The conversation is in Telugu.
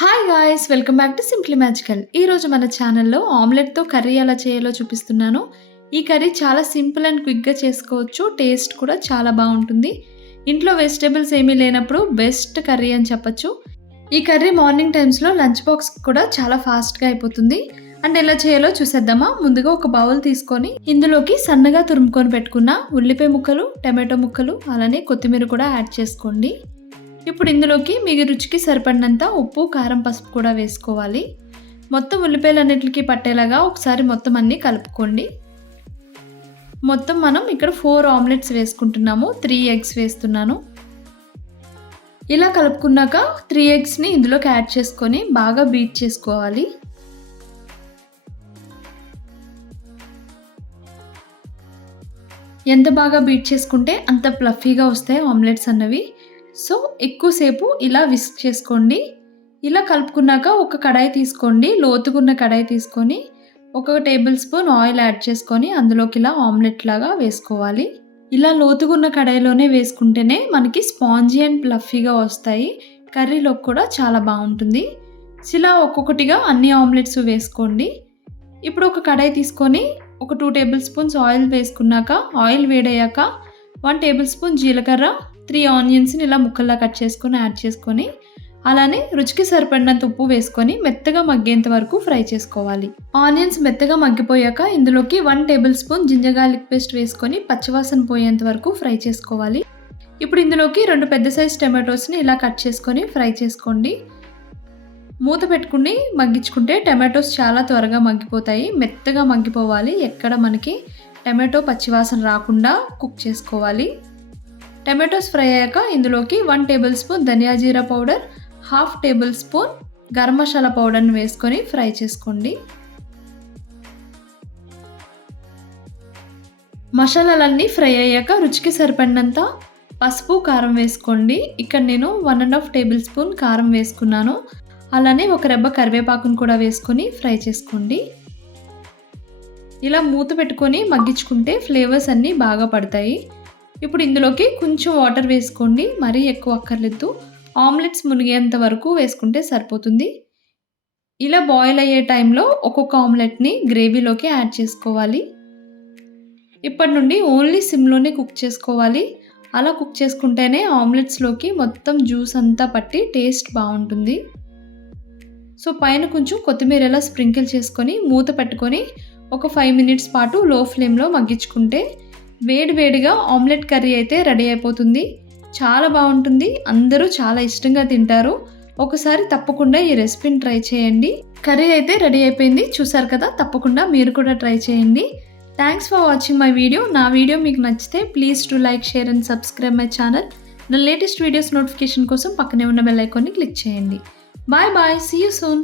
Hi guys! Welcome back to simply magical. ఈరోజు మన ఛానల్‌లో ఆమ్లెట్‌తో కర్రీ ఎలా చేయాలో చూపిస్తున్నాను. ఈ కర్రీ చాలా సింపుల్ అండ్ క్విక్‌గా చేసుకోవచ్చు. టేస్ట్ కూడా చాలా బావుంటుంది. ఇంట్లో వెజిటబుల్స్ ఏమీ లేనప్పుడు బెస్ట్ కర్రీ అని చెప్పొచ్చు. ఈ కర్రీ మార్నింగ్ టైమ్స్‌లో లంచ్ బాక్స్ కూడా చాలా ఫాస్ట్‌గా అయిపోతుంది. అండ్ ఎలా చేయాలో చూసేద్దామా? ముందుగా ఒక బౌల్ తీసుకొని ఇందులోకి సన్నగా తురుముకొని పెట్టుకున్న ఉల్లిపాయ ముక్కలు, టమాటో ముక్కలు, అలానే కొత్తిమీర కూడా యాడ్ చేసుకోండి. ఇప్పుడు ఇందులోకి మీ రుచికి సరిపడినంత ఉప్పు, కారం, పసుపు కూడా వేసుకోవాలి. మొత్తం ఉల్లిపాయలన్నిటికి పట్టేలాగా ఒకసారి మొత్తం అన్నీ కలుపుకోండి. మొత్తం మనం ఇక్కడ 4 ఆమ్లెట్స్ వేసుకుంటున్నాము. 3 ఎగ్స్ వేస్తున్నాను. ఇలా కలుపుకున్నాక 3 ఎగ్స్‌ని ఇందులోకి యాడ్ చేసుకొని బాగా బీట్ చేసుకోవాలి. ఎంత బాగా బీట్ చేసుకుంటే అంత ఫ్లఫీగా వస్తాయి ఆమ్లెట్స్ అన్నవి. సో ఎక్కువసేపు ఇలా విస్క్ చేసుకోండి. ఇలా కలుపుకున్నాక ఒక కడాయి తీసుకోండి. లోతుగున్న కడాయి తీసుకొని ఒక టేబుల్ స్పూన్ ఆయిల్ యాడ్ చేసుకొని అందులోకి ఇలా ఆమ్లెట్ లాగా వేసుకోవాలి. ఇలా లోతుగున్న కడాయిలోనే వేసుకుంటేనే మనకి స్పాంజీ అండ్ ఫ్లఫీగా వస్తాయి. కర్రీలోకి కూడా చాలా బాగుంటుంది. ఇలా ఒక్కొక్కటిగా అన్ని ఆమ్లెట్స్ వేసుకోండి. ఇప్పుడు ఒక కడాయి తీసుకొని ఒక 2 టేబుల్ స్పూన్స్ ఆయిల్ వేసుకున్నాక ఆయిల్ వేడయ్యాక 1 టేబుల్ స్పూన్ జీలకర్ర, 3 ఆనియన్స్‌ని ఇలా ముక్కల్లా కట్ చేసుకొని యాడ్ చేసుకొని అలానే రుచికి సరిపడినంత ఉప్పు వేసుకొని మెత్తగా మగ్గేంత వరకు ఫ్రై చేసుకోవాలి. ఆనియన్స్ మెత్తగా మగ్గిపోయాక ఇందులోకి 1 tablespoon ginger garlic paste వేసుకొని పచ్చివాసన పోయేంత వరకు ఫ్రై చేసుకోవాలి. ఇప్పుడు ఇందులోకి 2 పెద్ద సైజ్ టమాటోస్‌ని ఇలా కట్ చేసుకొని ఫ్రై చేసుకోండి. మూత పెట్టుకుని మగ్గించుకుంటే టమాటోస్ చాలా త్వరగా మగ్గిపోతాయి. మెత్తగా మగ్గిపోవాలి. ఎక్కడ మనకి టమాటో పచ్చివాసన రాకుండా కుక్ చేసుకోవాలి. టమాటోస్ ఫ్రై అయ్యాక ఇందులోకి 1 tablespoon dhaniya jeera powder, half tablespoon garam masala పౌడర్ని వేసుకొని ఫ్రై చేసుకోండి. మసాలాలన్నీ ఫ్రై అయ్యాక రుచికి సరిపడినంత పసుపు, కారం వేసుకోండి. ఇక్కడ నేను 1½ టేబుల్ స్పూన్ కారం వేసుకున్నాను. అలానే ఒక రెబ్బ కరివేపాకును కూడా వేసుకొని ఫ్రై చేసుకోండి. ఇలా మూత పెట్టుకొని మగ్గించుకుంటే ఫ్లేవర్స్ అన్నీ బాగా పడతాయి. ఇప్పుడు ఇందులోకి కొంచెం వాటర్ వేసుకోండి. మరీ ఎక్కువ అక్కర్లేదు. ఆమ్లెట్స్ మునిగేంత వరకు వేసుకుంటే సరిపోతుంది. ఇలా బాయిల్ అయ్యే టైంలో ఒక్కొక్క ఆమ్లెట్ని గ్రేవీలోకి యాడ్ చేసుకోవాలి. ఇప్పటి నుండి ఓన్లీ సిమ్లోనే కుక్ చేసుకోవాలి. అలా కుక్ చేసుకుంటేనే ఆమ్లెట్స్లోకి మొత్తం జ్యూస్ అంతా పట్టి టేస్ట్ బాగుంటుంది. సో పైన కొంచెం కొత్తిమీర ఇలా స్ప్రింకిల్ చేసుకొని మూత పెట్టుకొని ఒక 5 మినిట్స్ పాటు లో ఫ్లేమ్లో మగ్గించుకుంటే వేడివేడిగా ఆమ్లెట్ కర్రీ అయితే రెడీ అయిపోతుంది. చాలా బాగుంటుంది. అందరూ చాలా ఇష్టంగా తింటారు. ఒకసారి తప్పకుండా ఈ రెసిపీని ట్రై చేయండి. కర్రీ అయితే రెడీ అయిపోయింది. చూసారు కదా, తప్పకుండా మీరు కూడా ట్రై చేయండి. Thanks for watching my video. నా వీడియో మీకు నచ్చితే please do like, share and subscribe my channel. నా లేటెస్ట్ వీడియోస్ నోటిఫికేషన్ కోసం పక్కనే ఉన్న బెల్ ఐకాన్ని క్లిక్ చేయండి. Bye bye. See you soon.